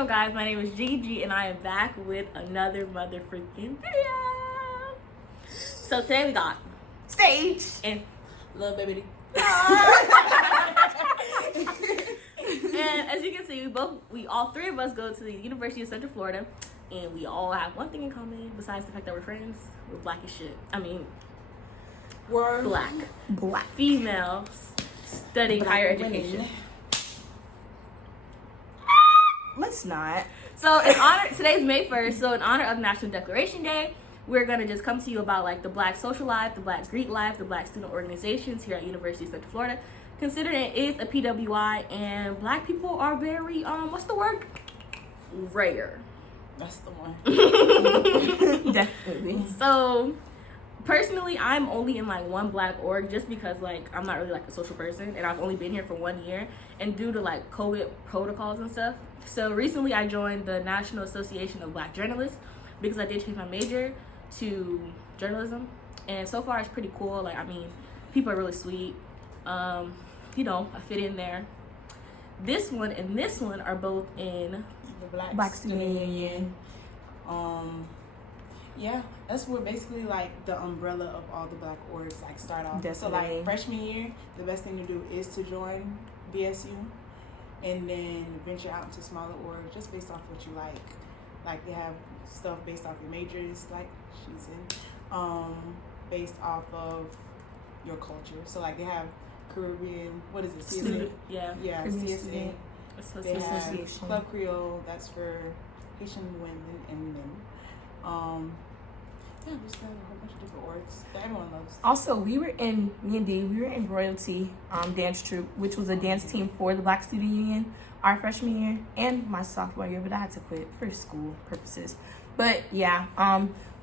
up, guys? My name is Gigi, and I am back with another motherfucking video. So today we got Sage and little baby. And as you can see, we all three of us go to the University of Central Florida, and we all have one thing in common besides the fact that we're friends. We're black as shit. I mean, We're black black females studying Black higher women. education. Let's not. So in honor, today's May 1st, so in honor of National Declaration Day, we're gonna just come to you about like the Black social life, the Black Greek life, the Black student organizations here at University of Central Florida. Considering it is a PWI and Black people are very, what's the word? Rare. That's the one. Definitely. So personally, I'm only in like one Black org just because like I'm not really like a social person and I've only been here for 1 year and due to like COVID protocols and stuff. So recently I joined the National Association of Black Journalists because I did change my major to journalism, and so far it's pretty cool. Like, I mean, people are really sweet. You know, I fit in there. This one and this one are both in The Black Student Union. Yeah, that's where basically like the umbrella of all the Black orgs like start off. So Definitely. like freshman year, the best thing to do is to join BSU, and then venture out into smaller orgs just based off what you like. Like they have stuff based off your majors, like she's in, based off of your culture. So like they have Caribbean, what is it? student. Yeah. Yeah, Caribbean CSA. student They have Association. Club Creole, that's for Haitian women and men. Yeah, we just have a whole bunch of different orgs that everyone loves. Also, me and Dee, we were in Royalty Dance Troupe, which was a dance team for the Black Student Union our freshman year and my sophomore year, but I had to quit for school purposes. But yeah,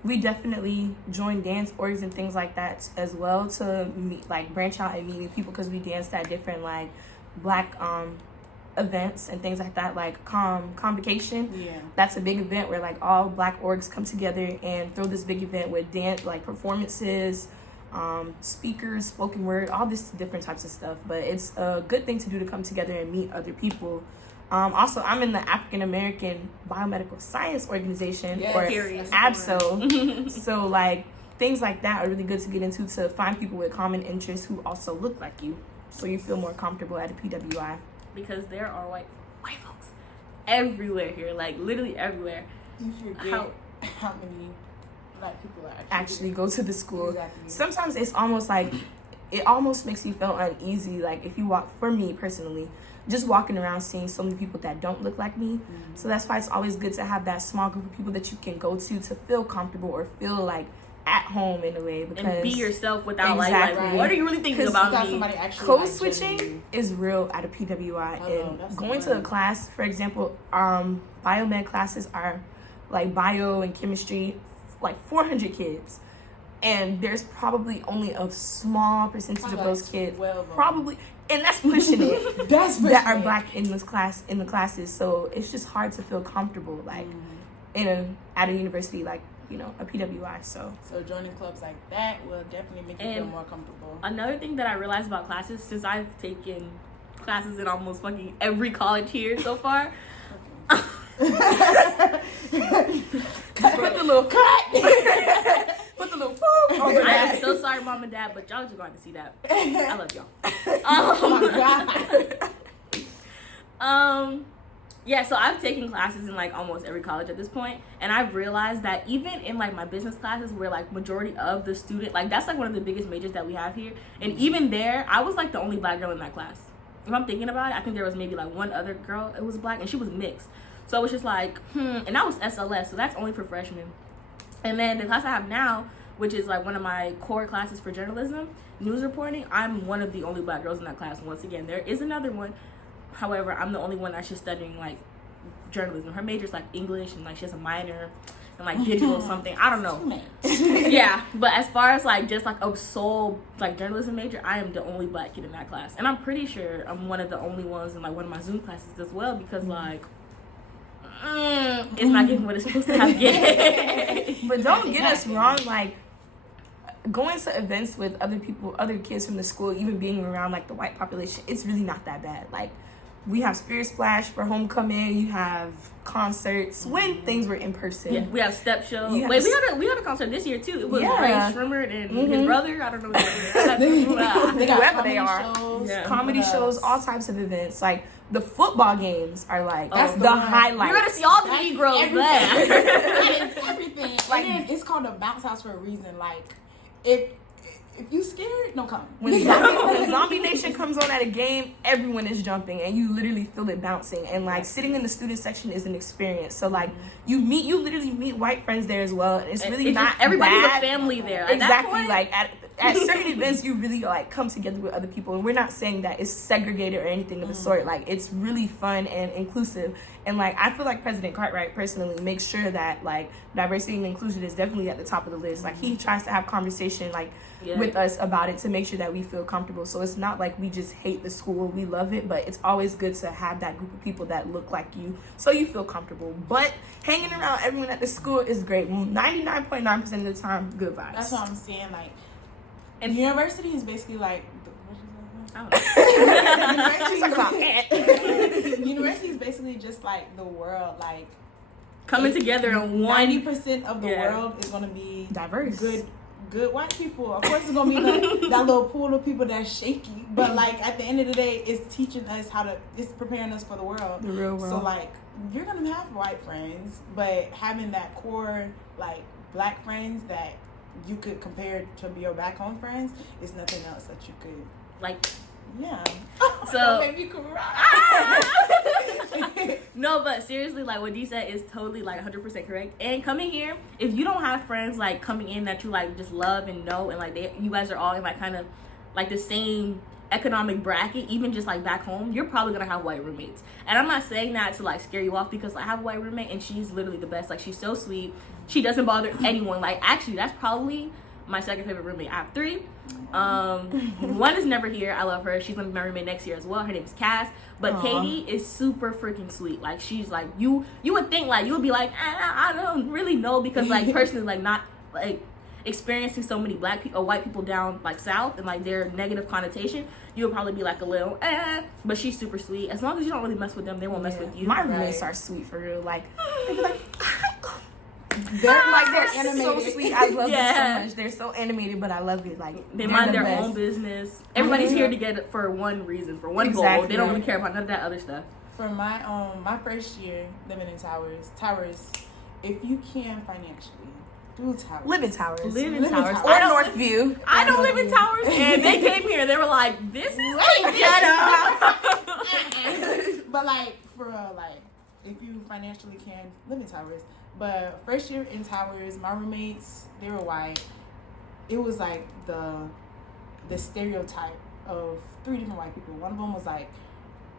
we definitely joined dance orgs and things like that as well to meet, like branch out and meet new people because we danced at different like Black events and things like that, like Convocation. Yeah. That's a big event where like all Black orgs come together and throw this big event with dance, like performances, speakers, spoken word, all this different types of stuff. But it's a good thing to do to come together and meet other people. Also, I'm in the African American Biomedical Science Organization, Yes, or Period. ABSO. So like things like that are really good to get into to find people with common interests who also look like you, so you feel more comfortable at a PWI. Because there are white folks everywhere here, like literally everywhere. You forget how many Black people are Actually go to the school. Exactly. Sometimes it's almost like it almost makes you feel uneasy, like if you walk, for me personally, just walking around seeing so many people that don't look like me. So that's why it's always good to have that small group of people that you can go to feel comfortable or feel like at home in a way, because And be yourself without Exactly. like what are you really thinking 'Cause about Without me? somebody actually code like, judging switching you. is real at a PWI. I know, that's And going the to a word. class, for example, biomed classes are like bio and chemistry, like 400 kids, and there's probably only a small percentage of Probably those kids, 12 of them. probably, and that's pushing it, That's that are pushing it. Black in the classes. So it's just hard to feel comfortable like at a university like, you know, a PWI. So So joining clubs like that will definitely make you feel And more comfortable. Another thing that I realized about classes, since I've taken classes in almost fucking every college here so far, put the little cut, put the little poop over I that. am so sorry, mom and dad, but y'all just going to see that. I love y'all. Oh my God. Yeah, so I've taken classes in like almost every college at this point, and I've realized that even in like my business classes where like majority of the student, like that's like one of the biggest majors that we have here, and even there I was like the only Black girl in that class. If I'm thinking about it, I think there was maybe like one other girl who was Black, and she was mixed. So it was just like and that was SLS, so that's only for freshmen. And then the class I have now, which is like one of my core classes for journalism, news reporting, I'm one of the only Black girls in that class. Once again, there is another one. However, I'm the only one that's just studying like journalism. Her major's like English, and like she has a minor and like digital something. I don't know. Yeah, but as far as like just like a sole like journalism major, I am the only Black kid in that class, and I'm pretty sure I'm one of the only ones in like one of my Zoom classes as well, because like it's not getting what it's supposed to have get. But don't get us wrong, like going to events with other people, other kids from the school, even being around like the white population, it's really not that bad. Like we have Spirit Splash for homecoming. You have concerts when things were in person. Yeah, we have step show. You have Wait, we had a concert this year too. It was Yeah. Ray Shrimmer and his brother. I don't know They got Whoever they comedy are. shows, Yeah. Comedy what shows, else? all types of events. Like the football games are like That's the the one. highlight. You're gonna see all the That's Negroes everything. there. That is everything. Like- And then it's called a bounce house for a reason. Like, if you scared, don't come. When Zombie Nation comes on at a game, everyone is jumping and you literally feel it bouncing. And like sitting in the student section is an experience. So like you literally meet white friends there as well. And it's really It's not just- everybody's bad. a family there. At that Exactly. point, Like at certain events, you really like come together with other people. And we're not saying that it's segregated or anything of the sort. Like it's really fun and inclusive. And like I feel like President Cartwright personally makes sure that like diversity and inclusion is definitely at the top of the list. Like he tries to have conversation like Yeah. with us about it to make sure that we feel comfortable. So it's not like we just hate the school, we love it, but it's always good to have that group of people that look like you so you feel comfortable. But hanging around everyone at the school is great. 99.9% of the time, good vibes. That's what I'm saying. Like, And- university is basically like. I don't know. University Talk about is- University is basically just like the world. Like, Coming together in one. 90% of the Yeah. world is gonna be Diverse. good white people. Of course, it's gonna be that little pool of people that's shaky. But like at the end of the day, it's teaching us it's preparing us for the world. The real world. So like you're gonna have white friends, but having that core like black friends that you could compare to your back home friends is nothing else that you could. Like, Yeah. So- Maybe you could cry. no, but seriously, like what Dee said is totally like 100% correct. And coming here, if you don't have friends like coming in that you like just love and know, and like you guys are all in like kind of like the same economic bracket, even just like back home, you're probably gonna have white roommates. And I'm not saying that to like scare you off, because I have a white roommate and she's literally the best. Like she's so sweet. She doesn't bother anyone. Like actually, that's probably my second favorite roommate. I have three. One is never here. I love her. She's gonna be my roommate next year as well. Her name is Cass. But Aw. Katie is super freaking sweet. Like she's like you would think like you would be like I don't really know, because like personally like not like experiencing so many black people or white people down like south and like their negative connotation, you would probably be like a little but she's super sweet. As long as you don't really mess with them, they won't mess Yeah. with you. My Right. roommates are sweet for real. Like they be like They're they're so animated. sweet. I love Yeah. them so much. They're so animated, but I love it. Like They they're mind the their best. own business. Everybody's Mhm. here together for one reason, for one goal. Exactly. They don't really care about none of that other stuff. For my first year living in Towers, if you can financially, do Towers. Live in Towers. Live in Live in Towers. Towers. Or I don't- Northview. I don't live in Towers, and they came here. They were like, "This is ghetto." But like for like, if you financially can, live in Towers. But first year in Towers, my roommates, they were white. It was like the stereotype of three different white people. One of them was like,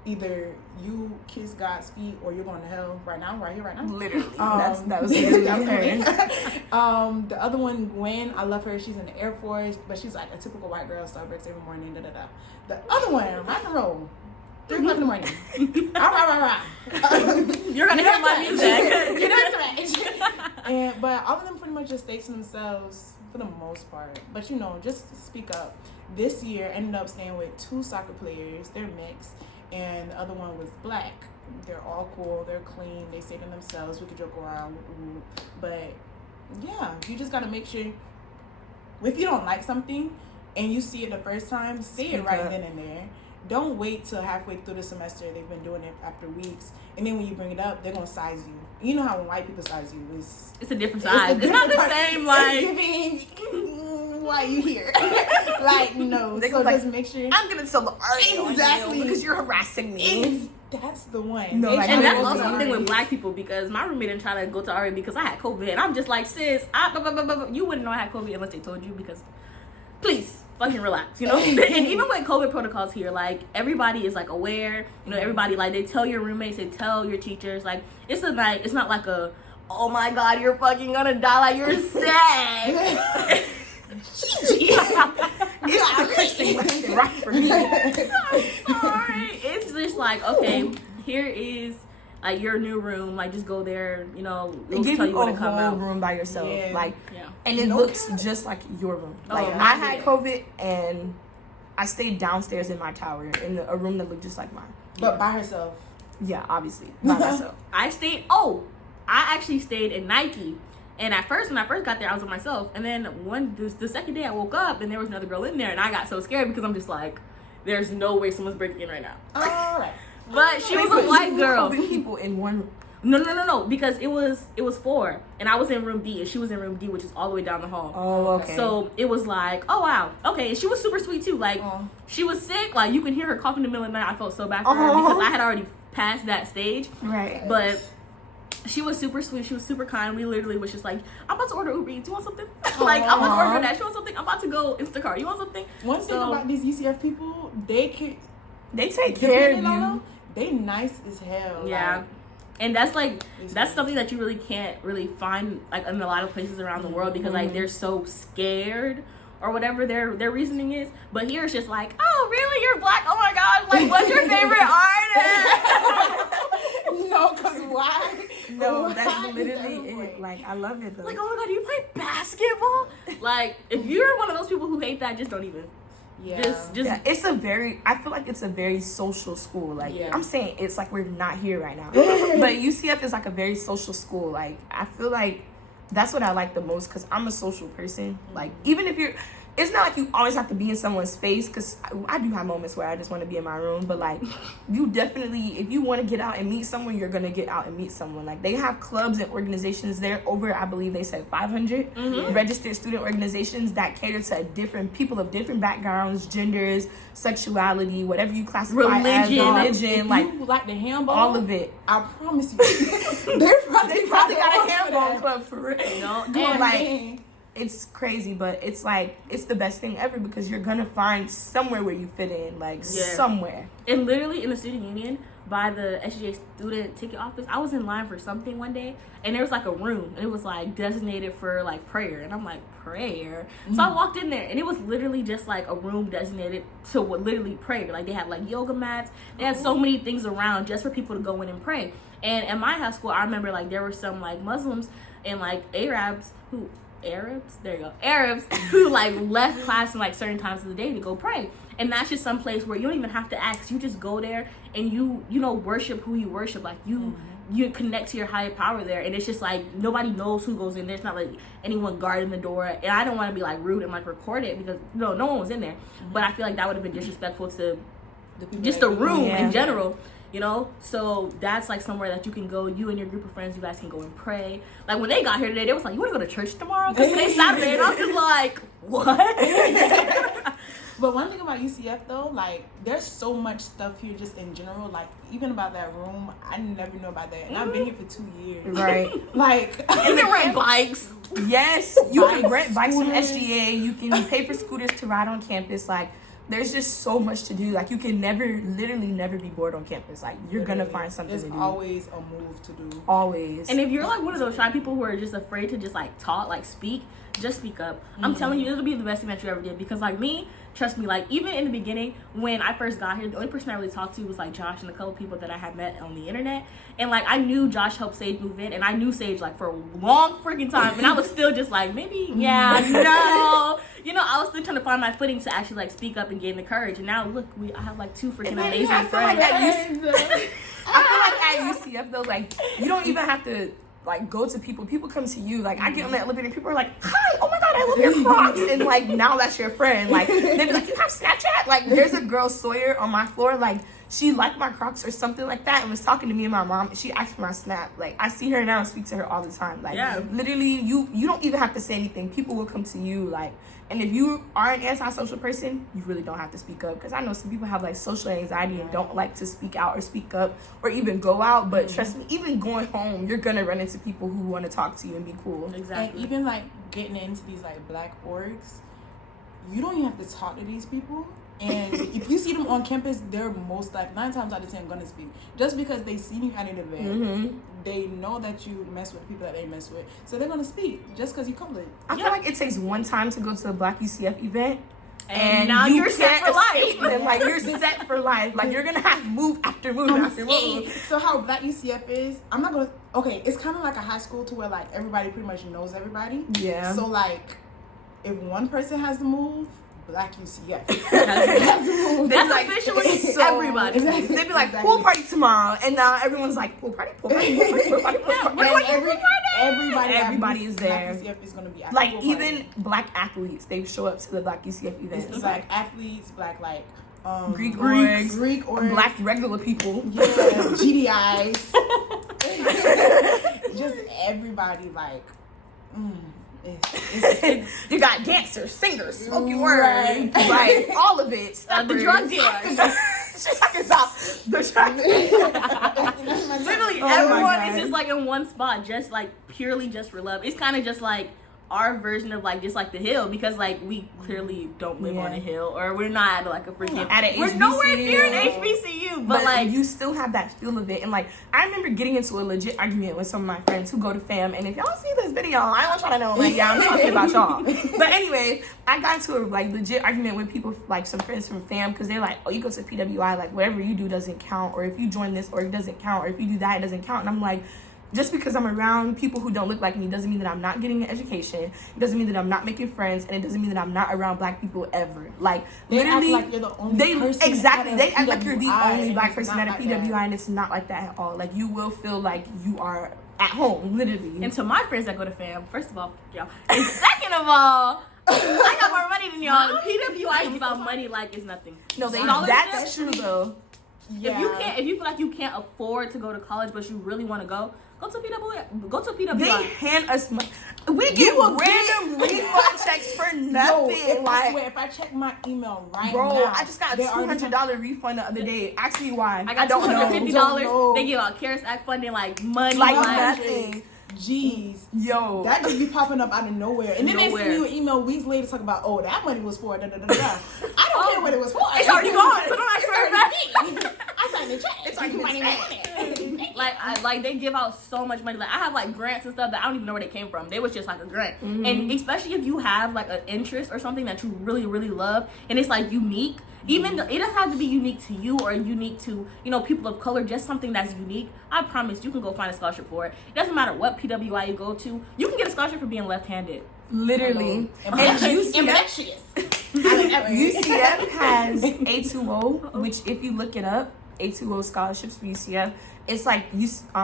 either you kiss God's feet or you're going to hell right now, right here, right now. Literally. Um, that was literally that was her. The other one, Gwen, I love her. She's in the Air Force, but she's like a typical white girl, Starbucks every morning, da da da. The other one, rock and roll, 3 o'clock in the morning. Rah. You're gonna hear my music. You know and but all of them pretty much just stay to themselves for the most part. But you know, just speak up. This year ended up staying with 2 soccer players. They're mixed, and the other one was black. They're all cool. They're clean. They stay to themselves. We could joke around, but yeah, you just gotta make sure. If you don't like something and you see it the first time, say it Speak right up. then and there. Don't wait till halfway through the semester. They've been doing it after weeks, and then when you bring it up, they're gonna size you. You know how when white people size you is It's a different size. It's not the same. Like it's giving, why you here? Like no. They So go just like, make sure. I'm gonna tell the art Exactly. because you're harassing me. That's the one. No, Make like, sure and that's you also go the to thing with RA. black people, because my roommate didn't try to go to RA because I had COVID, and I'm just like, sis, you wouldn't know I had COVID unless they told you, because please fucking relax, you know. And even with COVID protocols here, like everybody is like aware, you know. Everybody like they tell your roommates, they tell your teachers, like it's not like a, oh my god, you're fucking gonna die, like you're sad. It's the cursing Western rock for me. I'm sorry. It's just like, okay, here is like your new room. Like just go there. You know, They we'll give tell you you when a to come whole out. room by yourself. Yeah. Like, Yeah. and it No looks cap. just like your room. Oh, Like yeah. I had COVID and I stayed downstairs in my tower in a room that looked just like mine. But by herself. Yeah, obviously by myself. I actually stayed in Nike. And at first, when I first got there, I was with myself. And then the second day I woke up and there was another girl in there. And I got so scared because I'm just like, there's no way someone's breaking in right now. All right. But she was a white girl. People in one. No. Because it was 4. And I was in room D and she was in room D, which is all the way down the hall. Oh, okay. So it was like, oh, wow. Okay. And she was super sweet too. Like, she was sick. Like, you can hear her cough in the middle of the night. I felt so bad for her because I had already passed that stage. Right. But she was super sweet. She was super kind. We literally was just like, I'm about to order Uber Eats. You want something? Like, I'm about to order that. You want something? I'm about to go Instacart. You want something? One thing about these UCF people, they take care of you. Them, they nice as hell. Yeah. Like, and that's something that you really can't really find like in a lot of places around the world because like they're so scared or whatever their reasoning is. But here it's just like, oh really, you're black? Oh my god, like what's your favorite artist? No, cause why? No, Why that's is literally that it. Like I love it though. Like, oh my god, do you play basketball? Like, if you're one of those people who hate that, just don't even. Yeah. Just Yeah, I feel like it's a very social school. Like, I'm saying it's like we're not here right now. But UCF is like a very social school. Like, I feel like that's what I like the most because I'm a social person. Like, even if it's not like you always have to be in someone's face because I do have moments where I just want to be in my room. But, like, you definitely, if you want to get out and meet someone, you're going to get out and meet someone. Like, they have clubs and organizations there over, I believe they said 500 registered student organizations that cater to different people of different backgrounds, genders, sexuality, whatever you classify as religion. If like, you like the handball, all of it. I promise you. they probably got a handball club for real. you know, And and like, it's crazy, but it's like it's the best thing ever because you're gonna find somewhere where you fit in, like somewhere. And literally in the student union by the SGA student ticket office, I was in line for something one day, and there was like a room, and it was like designated for like prayer, and I'm like, prayer? So I walked in there, and it was literally just like a room designated to literally prayer. Like they had like yoga mats, they had so many things around just for people to go in and pray. And at my high school, I remember like there were some like Muslims and like Arabs who like left class in like certain times of the day to go pray. And that's just some place where you don't even have to ask. You just go there and you know worship who you worship. Like you connect to your higher power there, and it's just like nobody knows who goes in there. It's not like anyone guarding the door. And I don't want to be like rude and like record it because no one was in there. But I feel like that would have been disrespectful to just the room in general. You know, so that's like somewhere that you can go. You and your group of friends, you guys can go and pray. Like when they got here today, they was like, "You want to go to church tomorrow?" Because today's Saturday, and I'm just like, "What?" But one thing about UCF though, like there's so much stuff here just in general. Like even about that room, I never knew about that, and I've been here for 2 years. Right. Like You can rent bikes. Yes, you can rent bikes from SGA. You can pay for scooters to ride on campus. Like, there's just so much to do. Like, you can literally never be bored on campus. Like, you're gonna find something to do. There's always a move to do. Always. And if you're like one of those shy people who are just afraid to just like talk, like speak, just speak up. I'm telling you, it'll be the best thing that you ever did. Because like me, trust me, like even in the beginning when I first got here, the only person I really talked to was like Josh and a couple people that I had met on the internet. And like I knew Josh helped Sage move in, and I knew Sage like for a long freaking time, and I was still just like maybe no. You know, I was still trying to find my footing to actually like speak up and gain the courage. And now look, I have like 2 freaking amazing friends. I feel like at UCF though, like you don't even have to like go to people. People come to you. Like I get on the elevator and people are like, "Hi, oh my god, I love your Crocs," and like now that's your friend. Like they be like, "You have Snapchat?" Like there's a girl Sawyer on my floor. Like she liked my Crocs or something like that and was talking to me and my mom. And she asked for my Snap. Like I see her now and speak to her all the time. Like literally, you don't even have to say anything. People will come to you. Like. And if you are an antisocial person, you really don't have to speak up. Because I know some people have like social anxiety and don't like to speak out or speak up or even go out. But trust me, even going home, you're going to run into people who want to talk to you and be cool. Exactly. And even like getting into these like black orgs, you don't even have to talk to these people. And if you see them on campus, they're most like 9 times out of 10 gonna speak. Just because they see you at an event, they know that you mess with people that they mess with, so they're gonna speak just because you come late. I feel like it takes one time to go to a Black UCF event, and now you're set for life. And like you're set for life. Like you're gonna have move after move after move. So how Black UCF is, I'm not gonna. Okay, it's kind of like a high school to where like everybody pretty much knows everybody. Yeah. So like, if one person has the move, Black UCF. That's officially everybody. Exactly. They'd be like, Exactly. pool party tomorrow. And now everyone's like, pool party, pool party, pool party, pool party, pool party. And Everybody is there. Black UCF is going to be at Like, the pool even party. black athletes, they show up to the Black UCF events. It's black athletes, black Greek Greeks, orgs, Greek orgs, black regular people. yeah, GDIs. Just everybody like, it's You got dancers, singers, spoken Right. word, like all of it. The drug dealers. The drug Literally, Oh my everyone God. is just like in one spot, just like purely just for love. It's kind of just like our version of like just like the hill, because like we clearly don't live on a hill, or we're not at like a freaking At an we're nowhere HBCU. near an HBCU, but like you still have that feel of it. And like, I remember getting into a legit argument with some of my friends who go to fam, and if y'all see this video, I don't want y'all to know, like, yeah, I'm talking about y'all. But anyway, I got into a like legit argument with people, like some friends from fam, because they're like, oh, you go to PWI, like whatever you do doesn't count, or if you join this or it doesn't count, or if you do that it doesn't count. And I'm like, just because I'm around people who don't look like me doesn't mean that I'm not getting an education. It doesn't mean that I'm not making friends, and it doesn't mean that I'm not around black people ever. Like, they literally, act like you're the only person exactly. at a They act like you're the PWI, only and black it's person not at a like PWI, that. and it's not like that at all. Like, you will feel like you are at home, literally. and to my friends that go to fam, first of all, y'all, and second of all, I got more money than y'all. PWI give out money like it's nothing. No, they. Scholarships? That's true though. Yeah. If you feel like you can't afford to go to college, but you really want to go to PWI. Go to PWI. They hand us money. We get will random refund checks for Yo, nothing. if, I like, swear, if I check my email right bro, now, I just got a there are $200 refund the other day. Ask me why. I got don't know. $250. Don't know. They give out CARES Act funding like money. Like like- nothing. Jeez. Yo. That just be popping up out of nowhere. And then they Nowhere. send you an email weeks later talking about, oh, that money was for da-da-da-da. I don't care what it was for. It's already gone. So don't ask It's for it already back. I signed the check. It's already been money spent. Like they give out so much money. Like I have like grants and stuff that I don't even know where they came from. They was just like a grant. Mm-hmm. And especially if you have like an interest or something that you really, really love, and it's like unique. Even though it doesn't have to be unique to you or unique to, you know, people of color, just something that's unique. I promise you can go find a scholarship for it. It doesn't matter what PWI you go to. You can get a scholarship for being left-handed. Literally. And UCF, UCF has A2O, which if you look it up, A2O scholarships for UCF, it's like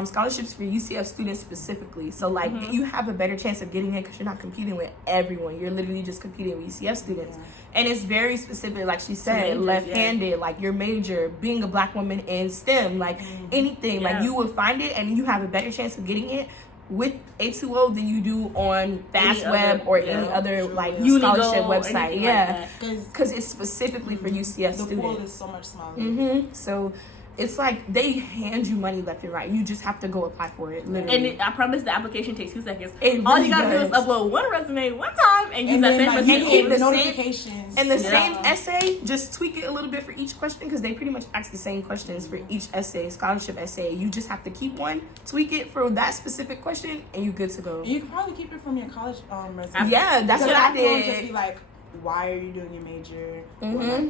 scholarships for UCF students specifically. So like you have a better chance of getting it because you're not competing with everyone. You're literally just competing with UCF students. And it's very specific, like she said, Majors, left-handed, like your major, being a black woman in STEM, like anything. Yeah. Like you will find it and you have a better chance of getting it with A2O than you do on FastWeb other- or yeah. any other like Unigo scholarship or website. anything Yeah. like Because it's specifically for UCF The pool students. is so much smaller. So it's like they hand you money left and right. You just have to go apply for it, And literally. I promise the application takes 2 seconds. It All really you gotta do is does. upload one resume one time and use And that then same like, resume. you keep get the same- notifications. And the Yeah. same essay, just tweak it a little bit for each question because they pretty much ask the same questions for each essay, scholarship essay. You just have to keep one, tweak it for that specific question, and you're good to go. You can probably keep it from your college resume. Yeah, that's Because what I everyone would just did. be like, why are you doing your major?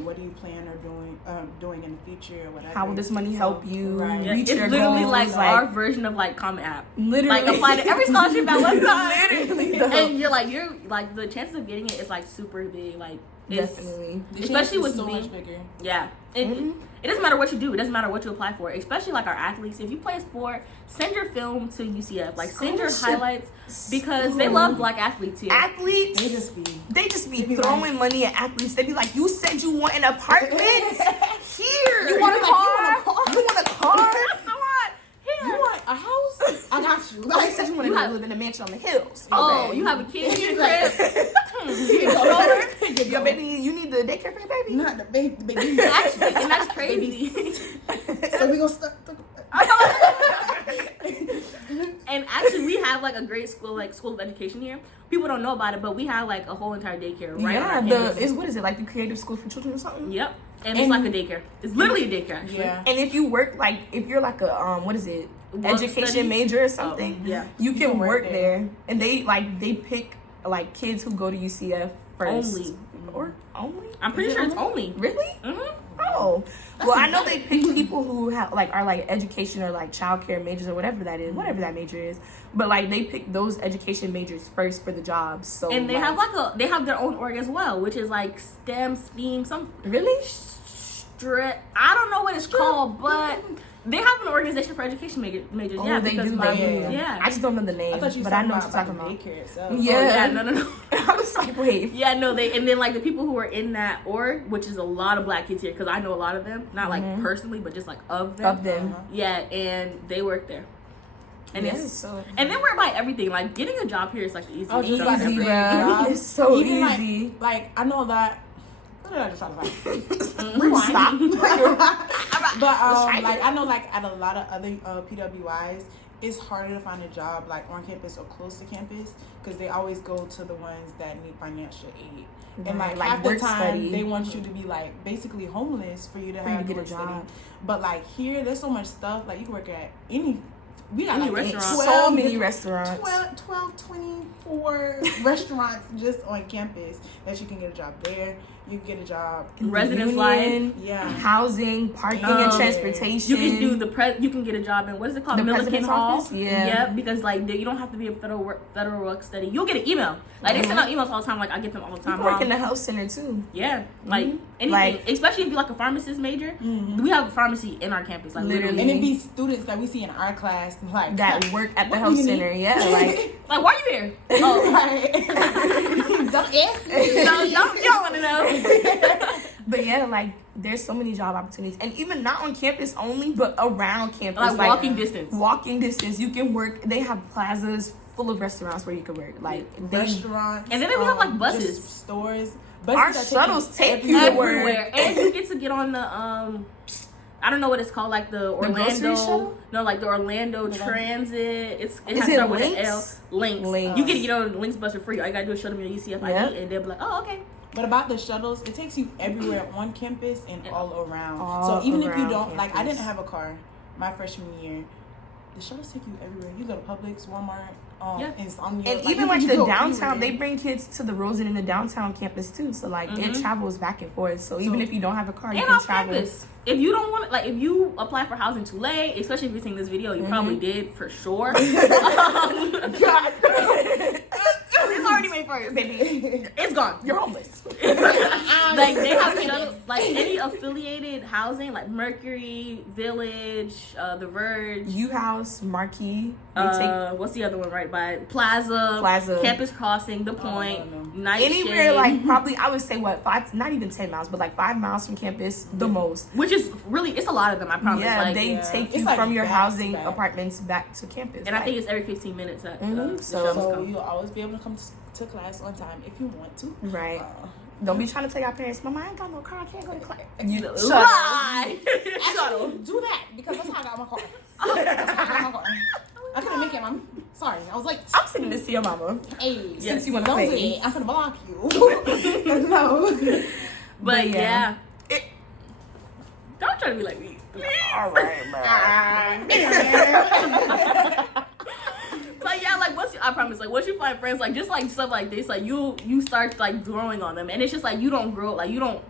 What do you plan on doing in the future or whatever? How will this money help you? Right. Yeah, reach it's your literally goals? like our version of like Common App. literally Like apply to every scholarship at one time. Literally, And you're like the chances of getting it is like super big. Like it's, definitely. The especially chance with is so me. much bigger. Yeah. It doesn't matter what you do. It doesn't matter what you apply for. Especially like our athletes. If you play a sport, send your film to UCF. Like send your Scholarship. highlights because they love black athletes here. Athletes, They just be be throwing money at athletes. They be like, "You said you want an apartment here. You want a car? You want a car? You want a house? I got you. Like, you said you wanted You to have- live in a mansion on the hills. Oh, Okay. you have a kid in your crib? Your baby, you need the daycare for your baby. Not the baby. The baby. Actually, and that's crazy. So we gonna start. And actually, we have like a great school, like school of education here. People don't know about it, but we have like a whole entire daycare right on Yeah, our the campus. what is it like the Creative School for Children or something? Yep, and it's like a daycare. It's literally a daycare. Actually. Yeah. And if you work like if you're like a what is it Work education study? major or something, yeah. you can work there. there. And they pick like kids who go to UCF first. Only. Or only? I'm pretty Is it sure it's only. Really? Mm-hmm. Oh, know. Well, I know they pick people who have like are like education or like childcare majors or whatever that is, whatever that major is. But like they pick those education majors first for the jobs. So and they have they have their own org as well, which is like STEM, STEAM, some really. I don't know what it's called, but they have an organization for education majors. Oh, yeah, they do. Yeah. I just don't know the name. I thought you but I know about what you're talking about. daycare itself. Yeah. No. I was like, wait. Yeah, no, and then like the people who are in that org, which is a lot of black kids here, because I know a lot of them, not like personally, but just like of them. Yeah, and they work there. And and then we're by everything. Like getting a job here is like the easiest. I was just thing about to say, ever. It's so Even easy. Like I know a lot. What did I just talk about? Stop. But like I know like at a lot of other PWIs, it's harder to find a job like on campus or close to campus because they always go to the ones that need financial aid. And like half the time they want you to be like basically homeless for you to have get a work job. study. But like here, there's so much stuff. Like you can work at any. We got Any like restaurant. So many restaurants. 12, 24 restaurants just on campus that you can get a job there. You can get a job in residence Union, life, housing, parking, and transportation. You can do you can get a job in what is it called, the Milliken Hall. Office? Yeah. Yep, because like you don't have to be a federal work study. You'll get an email. Like they send out emails all the time. Like I get them all the time. You work in the health center too. Yeah, like anything, like, especially if you're like a pharmacist major. We have a pharmacy in our campus, like literally. And it be students that we see in our class, like that work at the health center. Yeah, like like why are you here? Oh, right. Don't ask me. No, you don't want to know. But yeah, like there's so many job opportunities, and even not on campus only, but around campus, like walking distance. Walking distance, you can work. They have plazas full of restaurants where you can work, like restaurants, and then we have like buses, stores. Our shuttles take you everywhere, and you get to get on the I don't know what it's called, like the Orlando. No, like the Orlando Transit. It has to start with an L. Links. You get on the Links bus for free. All you gotta do is show them your UCF ID, and they'll be like, "Oh, okay." But about the shuttles, it takes you everywhere on campus and all around. So even if you don't, like, I didn't have a car my freshman year. The shuttles take you everywhere. You go to Publix, Walmart, Insomnia. And even like the downtown, they bring kids to the Rosen in the downtown campus too. So like it travels back and forth. So even if you don't have a car, you can travel. Campus. If you don't want, like, if you apply for housing too late, especially if you're seeing this video, you probably did for sure. God. It's already made for you, baby. It's gone. You're homeless. Like they have shuttles, like any affiliated housing, like Mercury, Village, The Verge, U House, Marquee. What's the other one right by Plaza, Campus Crossing, The Point, Nightshade. Anywhere like probably I would say 5, not even 10 miles, but like 5 miles from campus, the most. Which is really, it's a lot of them. I promise. Yeah, they take you from your housing apartments back to campus, and I think it's every 15 minutes. So you'll always be able to come to class on time if you want to. Right. Don't be trying to tell your parents, Mama, I ain't got no car, I can't go to class. You lie. Actually, do that because that's how I got my car. I couldn't make it, Mom. Sorry, I was late. I'm sending this to your mama. Hey, since you want to play, I'm gonna block you. No. But yeah. Don't try to be like me. All right, Like yeah, like I promise, like once you find friends, like just like stuff like this, like you start like growing on them, and it's just like you don't grow, like you don't,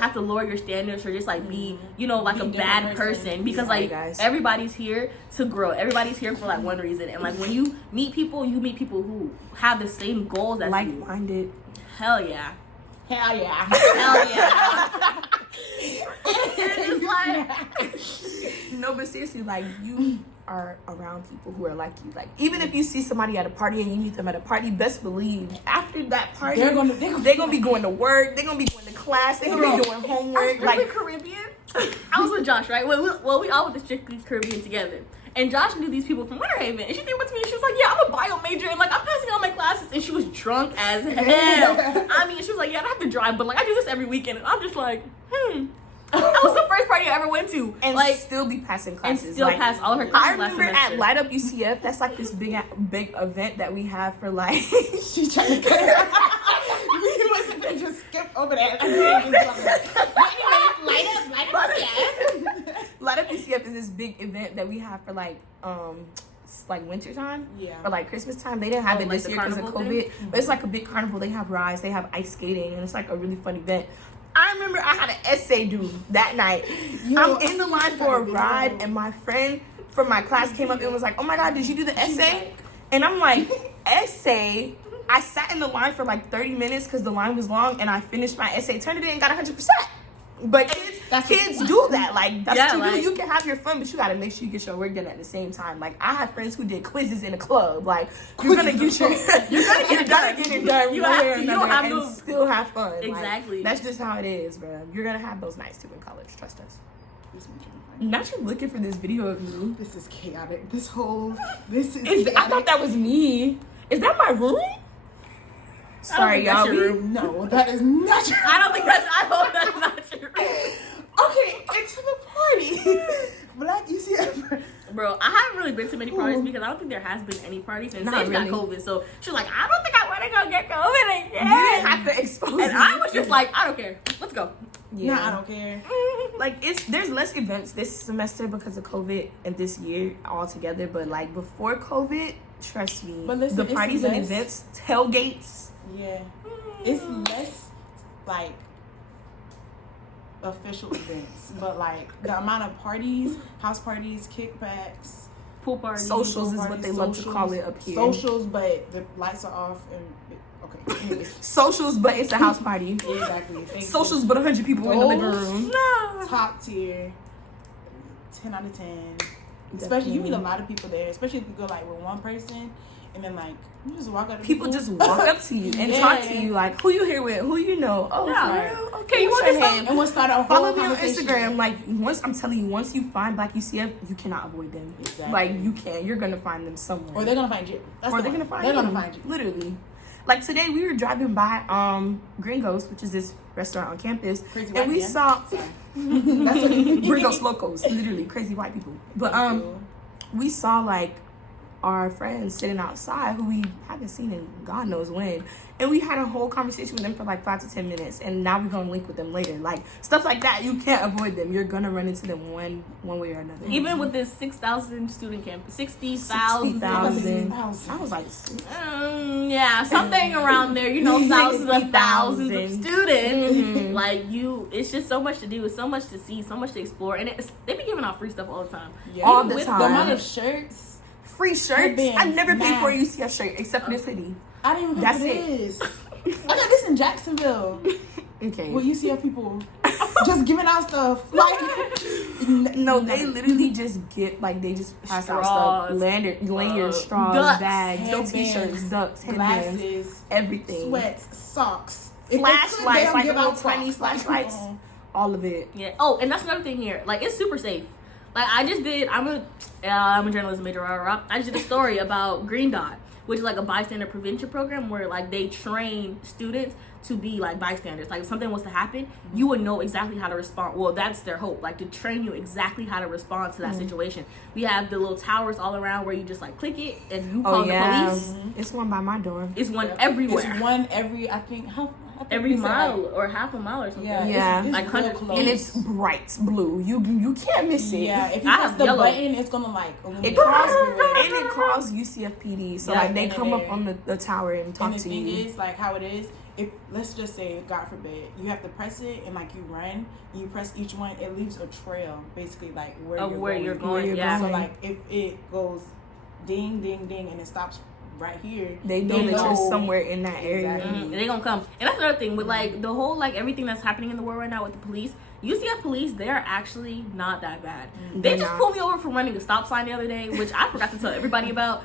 have to lower your standards or just like be, like a bad person because like everybody's here to grow. Everybody's here for like one reason, and like when you meet people who have the same goals as you. Like-minded. Hell yeah. Hell yeah. Hell yeah. It's like no, but seriously, like you are around people who are like you. Like even if you see somebody at a party and you meet them at a party, best believe after that party they're gonna be going to work, they're gonna be going to class, they're gonna be doing homework. Like Caribbean. I was with Josh, right? We all went to Strictly Caribbean together. And Josh knew these people from Winter Haven. And she came up to me and she was like, yeah, I'm a bio major. And like, I'm passing all my classes. And she was drunk as hell. I mean, she was like, yeah, I don't have to drive. But like, I do this every weekend. And I'm just like, That was the first party I ever went to. And like, still be passing classes. And still pass all her classes. I remember at Light Up UCF, that's like this big event that we have for like... She trying to cut it out. We wasn't going to just skip over that. Light Up UCF. Light Up UCF is this big event that we have for like winter time, or like Christmas time. They didn't have it this year because of COVID, but it's like a big carnival. They have rides, they have ice skating, and it's like a really fun event. I remember I had an essay due that night. I'm in the line for a ride, and my friend from my class came up and was like, "Oh my God, did you do the essay?" And I'm like, "Essay?" I sat in the line for like 30 minutes because the line was long, and I finished my essay, turned it in, and got 100%. But kids do that. Like, that's what you do. You can have your fun, but you got to make sure you get your work done at the same time. Like, I have friends who did quizzes in a club. Like, you're going to get it done. You don't have to still have fun. Exactly. Like, that's just how it is, bro. You're going to have those nights too in college. Trust us. Not you looking for this video of me. This is chaotic. This is I thought that was me. Is that my room? Sorry, y'all. No, that is not your room. I hope that's not your room. Okay, into the party. Black UCF. Bro, I haven't really been to many parties because I don't think there has been any parties. And Sage got COVID, so she was like, I don't think I want to go get COVID again. You didn't have to expose me. And I was just like, I don't care. Let's go. Yeah, no, I don't care. Like, there's less events this semester because of COVID and this year altogether. But like before COVID, trust me, but listen, the parties and events, tailgates. Yeah, it's less like official events, but like the amount of parties, house parties, kickbacks, pool parties, socials is what they love to call it up here. Socials, but the lights are off and okay. Anyways. Socials, but it's a house party. Exactly. Socials, but 100 people in the living room. No. Top tier, 10 out of 10. Especially you meet a lot of people there. Especially if you go like with one person, and then like you just walk up to people just walk up to you and talk to you like, who you here with, who you know. Oh, yeah. for real? Okay, Can you want this hand? And we'll start a whole follow me on conversation. Instagram. Like, once you find Black UCF, you cannot avoid them. Exactly. Like, you can. You're gonna find them somewhere. Or they're gonna find you. They're gonna find you. Literally. Like today, we were driving by Gringos, which is this restaurant on campus, and we saw that's what Gringos Locos, literally crazy white people. But we saw like our friends sitting outside who we haven't seen in God knows when, and we had a whole conversation with them for like 5 to 10 minutes, and now we're gonna link with them later. Like stuff like that, you can't avoid them. You're gonna run into them one way or another. Even with this 6,000 student campus, 60,000. I was like, yeah, something around there. You know, thousands of thousands of students. Mm-hmm. Like it's just so much to do. It's so much to see, so much to explore, and they be giving out free stuff all the time. Yeah. All the time. The amount of shirts. Free shirts. I never paid for a UCF shirt except for this hoodie. I didn't even know what it is. I got this in Jacksonville. Okay. Well, UCF people just giving out stuff. Like no, they literally just get like they just pass out stuff. Lanyards, straws, ducks, bags, t-shirts, ducks, headbands, glasses, everything, sweats, socks, flashlights, like little tiny flashlights, all of it. Yeah. Oh, and that's another thing here. Like it's super safe. Like I'm a journalism major. I just did a story about Green Dot, which is like a bystander prevention program where like they train students to be like bystanders. Like if something was to happen, you would know exactly how to respond. Well, that's their hope, like to train you exactly how to respond to that situation. We have the little towers all around where you just like click it and you call the police. It's one by my door. It's one everywhere. It's one every every mile or half a mile or something. Yeah. It's like 100 feet. And it's bright blue. You can't miss it. Yeah, if you press the button, it's gonna like it calls UCFPD. So like they come up on the tower and talk to you. And the thing is like how it is. If let's just say, God forbid, you have to press it and like you run, and you press each one, it leaves a trail basically like where you're going. Yeah. So like if it goes ding ding ding and it stops right here, they know that you're somewhere in that area. Exactly. They're gonna come. And that's another thing with like the whole like everything that's happening in the world right now with the police. UCF police, they're actually not that bad. They just pulled me over for running a stop sign the other day, which I forgot to tell everybody about.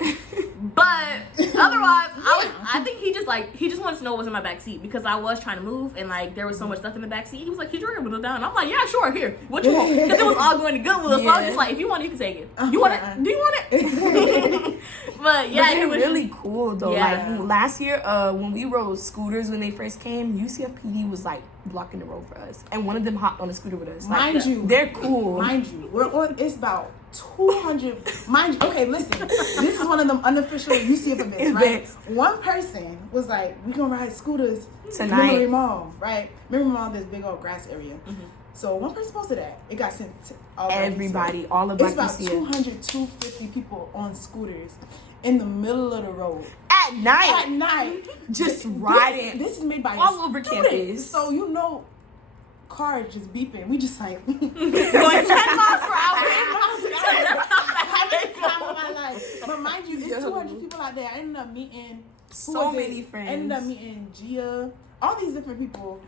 But otherwise, I think he just wanted to know what was in my back seat because I was trying to move and like there was so much stuff in the back seat. He was like, "Keep your window down." And I'm like, "Yeah, sure, here. What you want?" Because it was all going to Goodwill, so I was just like, "If you want it, you can take it. You want it? Do you want it?" But yeah, it was really cool though. Yeah. Like last year, when we rode scooters when they first came, UCFPD was like blocking the road for us, and one of them hopped on a scooter with us. Like, mind you, they're cool. Mind you, we're on. It's about 200. Mind you, okay, listen. This is one of them unofficial UCF events, right? One person was like, "We gonna ride scooters tonight." Memory Mall, right? Memory Mall, this big old grass area. Mm-hmm. So one person posted that. It got sent to everybody, all of Black UCF. It's about UCF. 250 people on scooters in the middle of the road. At night. Just riding. This is made by all over campus. So you know, car just beeping. We just like Going 10 miles per hour. having the time of my life. But mind you, it's 200 people out there. I ended up meeting So many friends. I ended up meeting Gia, all these different people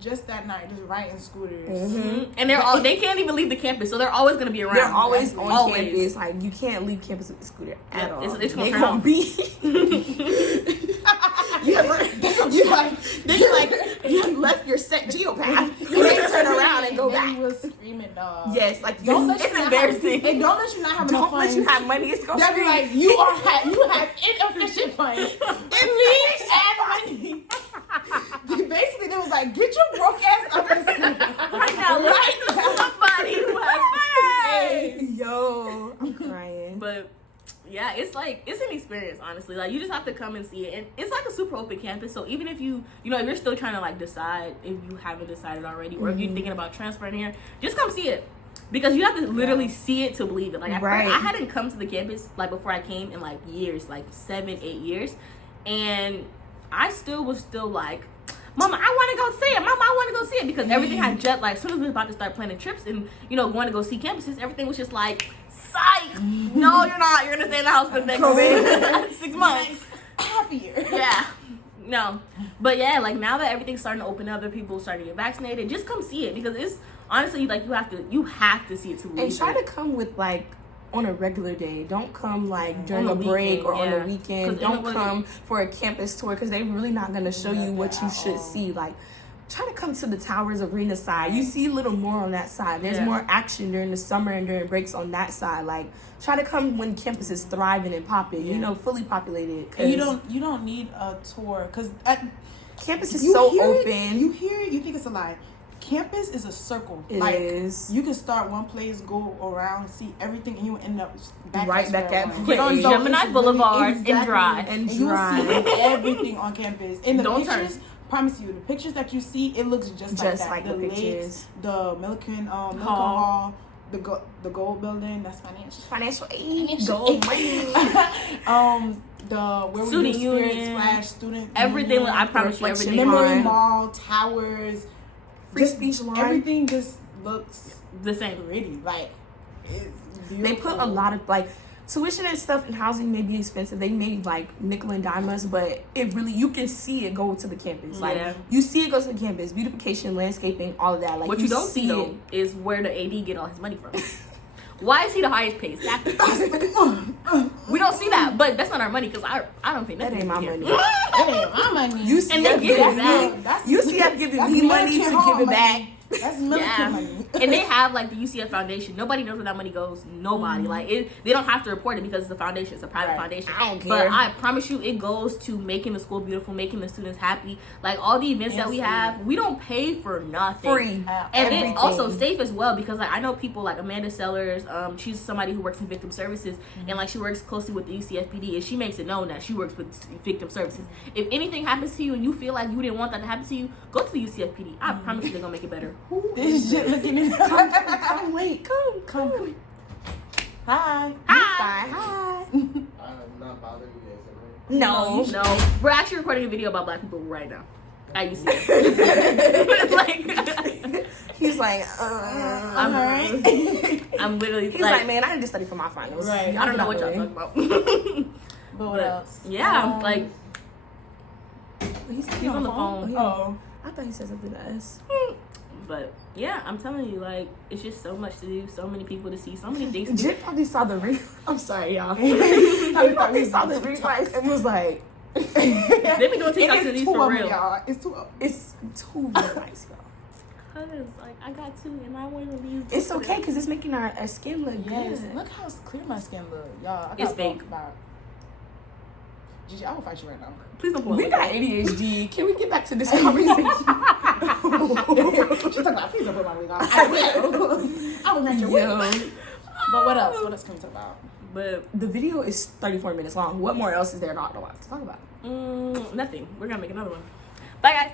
just that night, just riding scooters. Mm-hmm. And they can't even leave the campus, so they're always gonna be around. They're always on Always. campus. Like you can't leave campus with a scooter at Yeah, all. it's gonna They turn gonna off. be. You left your set geopath. You can't turn around and go back. They was screaming, dog. Yes, like Don't let it's you not embarrassing. Have, don't let you not have enough Don't let funds. you have money. It's gonna They'll be scream. like, you have inefficient funds. It needs add money. Basically, they was like, get your broke ass up and Right now, right to somebody who has money. Yo, I'm crying. But yeah, it's like it's an experience, honestly. Like you just have to come and see it, and it's like a super open campus. So even if if you're still trying to like decide, if you haven't decided already, or if you're thinking about transferring here, just come see it. Because you have to literally see it to believe it. Like at Right. first, I hadn't come to the campus like before I came in like years, like 7-8 years, and I was still like, Mama, I want to go see it. Mama, I want to go see it, because everything had just like as soon as we was about to start planning trips and going to go see campuses, everything was just like, psych. No, you're not. You're gonna stay in the house for the next 6 months. half a year. Yeah. No. But yeah, like now that everything's starting to open up and people starting to get vaccinated, just come see it, because it's honestly like you have to see it to believe And try it. to come with like on a regular day. Don't come like during On a the break weekend, or on the yeah. weekend. 'Cause Don't anybody- come for a campus tour, because they're really not gonna show you what you at should all. see. Like try to come to the Towers Arena side. You see a little more on that side. There's Yeah. more action during the summer and during breaks on that side. Like try to come when campus is thriving and popping. Yeah. Fully populated. And you 'cause don't need a tour, because campus is you so hear open. You hear it, you think it's a lie. Campus is a circle. It like, is. You can start one place, go around, see everything, and you end up Right back square at one. Get on So Gemini it's Boulevard and exactly- drive. And you will drive. see everything on campus. And the Don't turn. pictures, promise you, the pictures that you see, it looks just like that. like the lakes, pictures. the Milliken Hall, the gold building, that's financial. Financial aid. Gold Gold money. The where Student we do Spirit Union. Splash, student Everything, union, I promise you, Reflection everything. Memory Line. Mall, Towers, Free just speech line. everything just looks The same. pretty. Like it's beautiful. They put a lot of like tuition and stuff and housing may be expensive. They made like nickel and dime us, but it really, you can see it go to the campus. Like Yeah. you see it go to the campus, beautification, landscaping, all of that. Like What you don't see though is where the AD get all his money from. Why is he the highest paid staff? We don't see that, but that's not our money, because I don't pay That nothing. ain't my here. money. That ain't my money. UCF And they give it back. That's UCF giving that's me money Milliken to Hall give it money. back. That's Milliken Yeah. money. And they have like the UCF Foundation. Nobody knows where that money goes. Nobody. Like they don't have to report it because it's a foundation. It's a private Right. foundation. I don't But care. I promise you, it goes to making the school beautiful, making the students happy. Like all the events that we Yes, have, we don't pay for nothing. Free. And Everything. then also safe as well, because like I know people like Amanda Sellers, she's somebody who works in victim services, and like she works closely with the UCFPD, and she makes it known that she works with victim services. If anything happens to you and you feel like you didn't want that to happen to you, go to the UCFPD. I promise you they're gonna make it better. This shit looking at Come, wait, come. Hi. Hi. Hi. I'm not bothering you guys, am No. No, we're actually recording a video about black people right now at UCF. Like, He's like, I'm alright. I'm literally He's like, man, I need to study for my finals. Right. I don't know what y'all talking about. But what else? Yeah, like He's on the phone. Oh. I thought he said something to us. But yeah, I'm telling you, like it's just so much to do, so many people to see, so many things to do. Jim probably saw the I'm sorry, y'all. He He probably saw the replies and was like, They be doing TikToks of It's these two for of them, real. y'all. It's two of them. it's too nice, y'all. Cause like I got two and I won't even use. It's okay because it's making our skin look Yes. good. Look how clear my skin look, y'all. I It's got fake. bulk about- Gigi, I will fight you right now. Please don't pull We me. got ADHD. Can we get back to this conversation? She's talking about, please don't put my wig on. I will. I will make your wig. Yo, But what else? What else can we talk about? But the video is 34 minutes long. What more else is there not to talk about? nothing. We're gonna make another one. Bye guys.